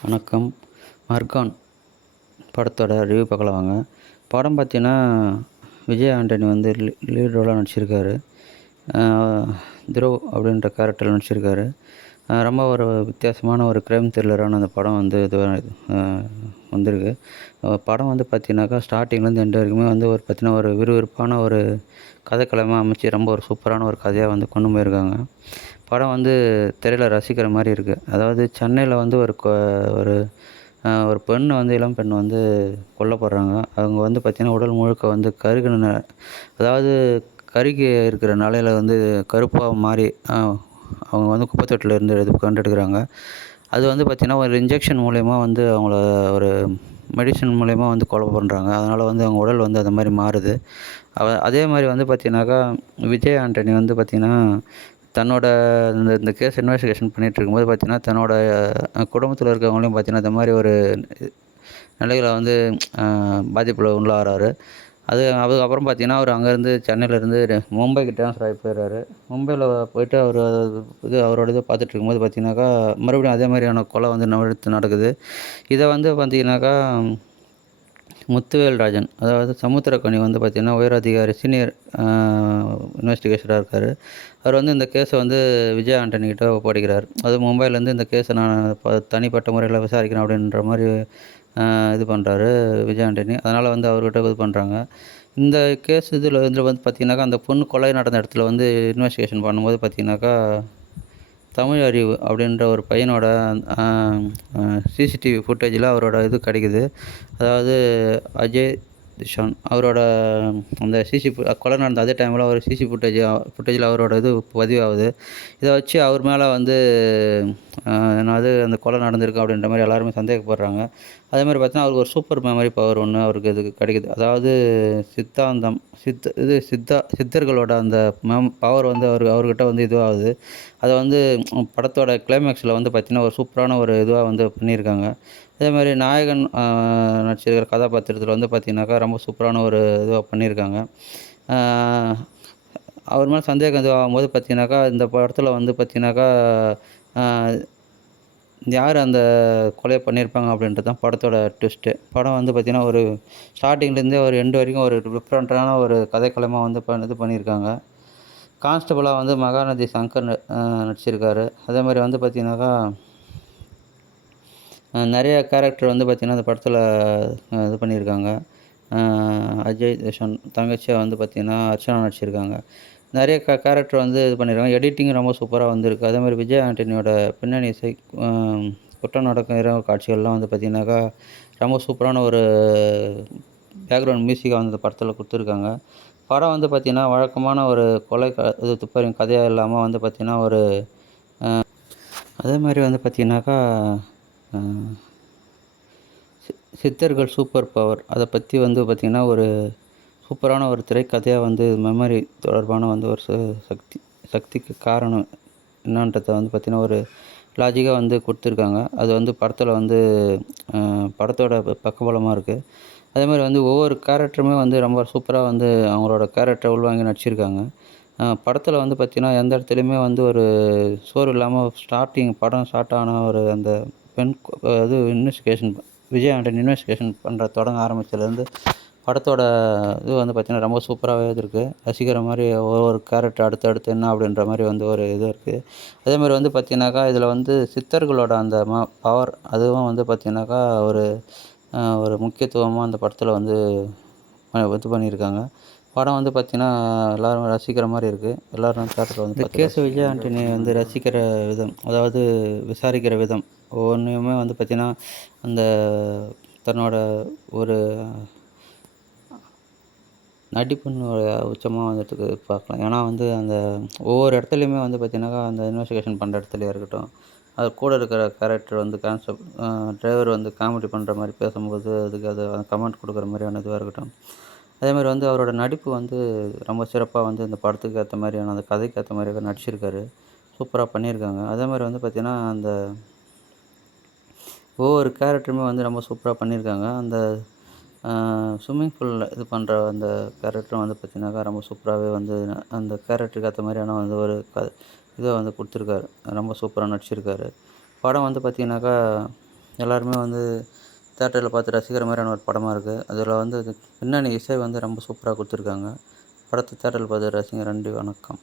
வணக்கம். மர்கான் படத்தோட ரிவ்யூ பார்க்கலாம் வாங்க. படம் பார்த்தீங்கன்னா விஜய் ஆண்டனி வந்து லீட் ரோலாக நடிச்சிருக்காரு. துருவ் அப்படின்ற கேரக்டரில் நடிச்சிருக்காரு. ரொம்ப ஒரு வித்தியாசமான ஒரு க்ரைம் த்ரில்லரான அந்த படம் வந்து இது வந்திருக்கு. படம் வந்து பார்த்தீங்கன்னாக்கா ஸ்டார்டிங்லேருந்து எண்டு வரைக்குமே வந்து ஒரு பார்த்தீங்கன்னா ஒரு விறுவிறுப்பான ஒரு கதைக்களமாக அமைச்சு ரொம்ப ஒரு சூப்பரான ஒரு கதையாக வந்து கொண்டு போயிருக்காங்க. படம் வந்து திரையில் ரசிக்கிற மாதிரி இருக்குது அதாவது சென்னையில் வந்து ஒரு கொ ஒரு ஒரு பெண் வந்து இளம் பெண் வந்து கொல்லப்படுறாங்க. அவங்க வந்து பார்த்திங்கன்னா உடல் முழுக்க வந்து கருகின அதாவது கருகி இருக்கிற நிலையில் வந்து கருப்பாக மாறி அவங்க வந்து குப்பை இருந்து எடுத்து கண்டெடுக்கிறாங்க அது வந்து பார்த்திங்கன்னா ஒரு இன்ஜெக்ஷன் மூலயமா வந்து அவங்கள ஒரு மெடிசன் மூலயமா வந்து கொலை பண்ணுறாங்க அதனால் வந்து அவங்க உடல் வந்து அந்த மாதிரி மாறுது. அதே மாதிரி வந்து பார்த்திங்கனாக்கா விஜய் ஆண்டனி வந்து பார்த்திங்கன்னா தன்னோட இந்த இந்த கேஸ் இன்வெஸ்டிகேஷன் பண்ணிகிட்டு இருக்கும்போது பார்த்திங்கன்னா தன்னோட குடும்பத்தில் இருக்கவங்களையும் பார்த்திங்கன்னா இந்த மாதிரி ஒரு நிலைகளை வந்து பாதிப்பில் உள்ளாகிறாரு அது அதுக்கப்புறம் பார்த்திங்கன்னா அவர் அங்கேருந்து சென்னையிலேருந்து மும்பைக்கு ட்ரான்ஸ்ஃபர் ஆகி போயிடுறாரு. மும்பையில் போயிட்டு அவர் இது அவரோட இதை பார்த்துட்டு இருக்கும்போது பார்த்திங்கனாக்கா மறுபடியும் அதே மாதிரியான கொலை வந்து நடத்து நடக்குது. இதை வந்து பார்த்திங்கனாக்கா முத்துவேல் ராஜன் அதாவது சமுத்திரக்கனி வந்து பார்த்திங்கன்னா உயர் அதிகாரி சீனியர் இன்வெஸ்டிகேஷனாக இருக்கார். அவர் வந்து இந்த கேஸை வந்து விஜய் ஆண்டனி கிட்ட ஒப்படைக்கிறார். அது மும்பையிலேருந்து இந்த கேஸை நான் தனிப்பட்ட முறையில் விசாரிக்கிறேன் அப்படின்ற மாதிரி இது பண்ணுறாரு விஜய் ஆண்டனி. அதனால் வந்து அவர்கிட்ட இது பண்ணுறாங்க இந்த கேஸ் இதில் இதில் வந்து பார்த்திங்கனாக்கா அந்த பொண்ணு கொலை நடந்த இடத்துல வந்து இன்வெஸ்டிகேஷன் பண்ணும்போது பார்த்திங்கனாக்கா தமிழ் அறிவு அப்படின்ற ஒரு பையனோட சிசிடிவி ஃபுட்டேஜில் அவரோட இது கிடைக்குது. அதாவது அஜய் திஷான் அவரோட அந்த சிசி கொலை நடந்த அதே டைமில் அவர் சிசி ஃபுட்டேஜ் ஃபுட்டேஜில் அவரோட இது பதிவாகுது. இதை வச்சு அவர் மேலே வந்து என்னது அந்த கொலை நடந்திருக்கு அப்படின்ற மாதிரி எல்லாருமே சந்தேகப்படுறாங்க. அதே மாதிரி பார்த்தீங்கன்னா அவருக்கு ஒரு சூப்பர் மெமரி பவர் ஒன்று அவருக்கு இதுக்கு கிடைக்குது. அதாவது சித்தாந்தம் சித்த இது சித்தா சித்தர்களோட அந்த மெம் பவர் வந்து அவர் அவர்கிட்ட வந்து இதுவாகுது. அதை வந்து படத்தோட கிளைமேக்ஸில் வந்து பார்த்திங்கன்னா ஒரு சூப்பரான ஒரு இதுவாக வந்து பண்ணியிருக்காங்க. அதே மாதிரி நாயகன் நடிச்சிருக்கிற கதாபாத்திரத்தில் வந்து பார்த்திங்கனாக்கா ரொம்ப சூப்பரான ஒரு இதுவாக பண்ணியிருக்காங்க. அவர் மேலே சந்தேகம் இதுவாகும் போது பார்த்திங்கனாக்கா இந்த படத்தில் வந்து பார்த்திங்கனாக்கா யார் அந்த கொலையை பண்ணியிருப்பாங்க அப்படின்றது தான் படத்தோட ட்விஸ்ட்டு படம் வந்து பார்த்திங்கன்னா ஒரு ஸ்டார்டிங்லேருந்தே ஒரு எண்டு வரைக்கும் ஒரு டிஃப்ரெண்ட்டான ஒரு கதைக்களமாக வந்து ப இது பண்ணியிருக்காங்க. கான்ஸ்டபுளாக வந்து மகாநதி சங்கர் நடிச்சிருக்காரு. அதே மாதிரி வந்து பார்த்திங்கனாக்கா நிறைய கேரக்டர் வந்து பார்த்திங்கன்னா அந்த படத்தில் இது பண்ணியிருக்காங்க. அஜய் தேஷன் தங்கச்சியாக வந்து பார்த்திங்கன்னா அர்ச்சனா நடிச்சிருக்காங்க. நிறைய க கேரக்டர் வந்து இது பண்ணியிருக்காங்க எடிட்டிங் ரொம்ப சூப்பராக வந்திருக்கு. அதே மாதிரி விஜய் ஆண்டனியோட பின்னணி இசை குற்றம் நடக்கும் இரவு காட்சிகள்லாம் வந்து பார்த்திங்கனாக்கா ரொம்ப சூப்பரான ஒரு பேக்ரவுண்ட் மியூசிக்காக வந்து படத்தில் கொடுத்துருக்காங்க. படம் வந்து பார்த்திங்கன்னா வழக்கமான ஒரு கொலை க இது துப்பறியும் கதையாக இல்லாமல் வந்து பார்த்திங்கன்னா ஒரு அதே மாதிரி வந்து பார்த்திங்கனாக்கா சித்தர்கள் சூப்பர் பவர் அதை பற்றி வந்து பார்த்திங்கன்னா ஒரு சூப்பரான ஒரு திரைக்கதையாக வந்து மெமரி தொடர்பான வந்து ஒரு சக்தி சக்திக்கு காரணம் என்னன்றதை வந்து பார்த்திங்கன்னா ஒரு லாஜிக்காக வந்து கொடுத்துருக்காங்க. அது வந்து படத்தில் வந்து படத்தோட பக்கபலமாக இருக்குது அதே மாதிரி வந்து ஒவ்வொரு கேரக்டருமே வந்து ரொம்ப சூப்பராக வந்து அவங்களோட கேரக்டரை உள்வாங்கி நடிச்சிருக்காங்க. படத்தில் வந்து பார்த்திங்கன்னா எந்த இடத்துலையுமே வந்து ஒரு சோறு இல்லாமல் ஸ்டார்டிங் படம் ஸ்டார்ட் ஆன ஒரு அந்த பெண் இது இன்வெஸ்டிகேஷன் விஜய் ஆண்டன் இன்வெஸ்டிகேஷன் பண்ணுற தொடங்க ஆரம்பித்ததுலேருந்து படத்தோட இது வந்து பார்த்திங்கன்னா ரொம்ப சூப்பராகவே இருக்குது ரசிக்கிற மாதிரி ஒவ்வொரு கேரக்டர் அடுத்து அடுத்து என்ன அப்படின்ற மாதிரி வந்து ஒரு இது இருக்குது அதே மாதிரி வந்து பார்த்திங்கனாக்கா இதில் வந்து சித்தர்களோட அந்த ம பவர் அதுவும் வந்து பார்த்திங்கனாக்கா ஒரு ஒரு முக்கியத்துவமாக அந்த படத்தில் வந்து இது பண்ணியிருக்காங்க. படம் வந்து பார்த்திங்கன்னா எல்லோரும் ரசிக்கிற மாதிரி இருக்குது எல்லோரும் தேட்டரில் வந்து கேஸ் விஜய் ஆண்டனி வந்து ரசிக்கிற விதம் அதாவது விசாரிக்கிற விதம் ஒவ்வொன்றையுமே வந்து பார்த்திங்கன்னா அந்த தன்னோட ஒரு நடிப்பினுடைய உச்சமாக வந்துட்டு பார்க்கலாம். ஏன்னா வந்து அந்த ஒவ்வொரு இடத்துலையுமே வந்து பார்த்திங்கனாக்கா அந்த இன்வெஸ்டிகேஷன் பண்ணுற இடத்துலையா இருக்கட்டும் அது கூட இருக்கிற கேரக்டர் வந்து கான்செப்ட் டிரைவர் வந்து காமெடி பண்ணுற மாதிரி பேசும்போது அதுக்கு அது கமெண்ட் கொடுக்குற மாதிரியான இதுவாக இருக்கட்டும். அதே மாதிரி வந்து அவரோட நடிப்பு வந்து ரொம்ப சிறப்பாக வந்து இந்த படத்துக்கு ஏற்ற மாதிரியான அந்த கதைக்கு ஏற்ற மாதிரியாக நடிச்சிருக்காரு. சூப்பராக பண்ணியிருக்காங்க. அதே மாதிரி வந்து பார்த்திங்கன்னா அந்த ஒவ்வொரு கேரக்டருமே வந்து ரொம்ப சூப்பராக பண்ணியிருக்காங்க. அந்த ஸ்விம்மிங் பூலில் இது பண்ணுற அந்த கேரக்டரும் வந்து பார்த்திங்கனாக்கா ரொம்ப சூப்பராகவே வந்து அந்த கேரக்டருக்கு ஏற்ற மாதிரியான வந்து ஒரு க இதை வந்து கொடுத்துருக்காரு. ரொம்ப சூப்பராக நடிச்சிருக்காரு. படம் வந்து பார்த்திங்கனாக்கா எல்லாருமே வந்து தேட்டரில் பார்த்து ரசிக்கிற மாதிரியான ஒரு படமாக இருக்குது அதில் வந்து பின்னணி இசை வந்து ரொம்ப சூப்பராக கொடுத்துருக்காங்க. படத்தை தேட்டரில் பார்த்து ரசிங்க. நன்றி வணக்கம்.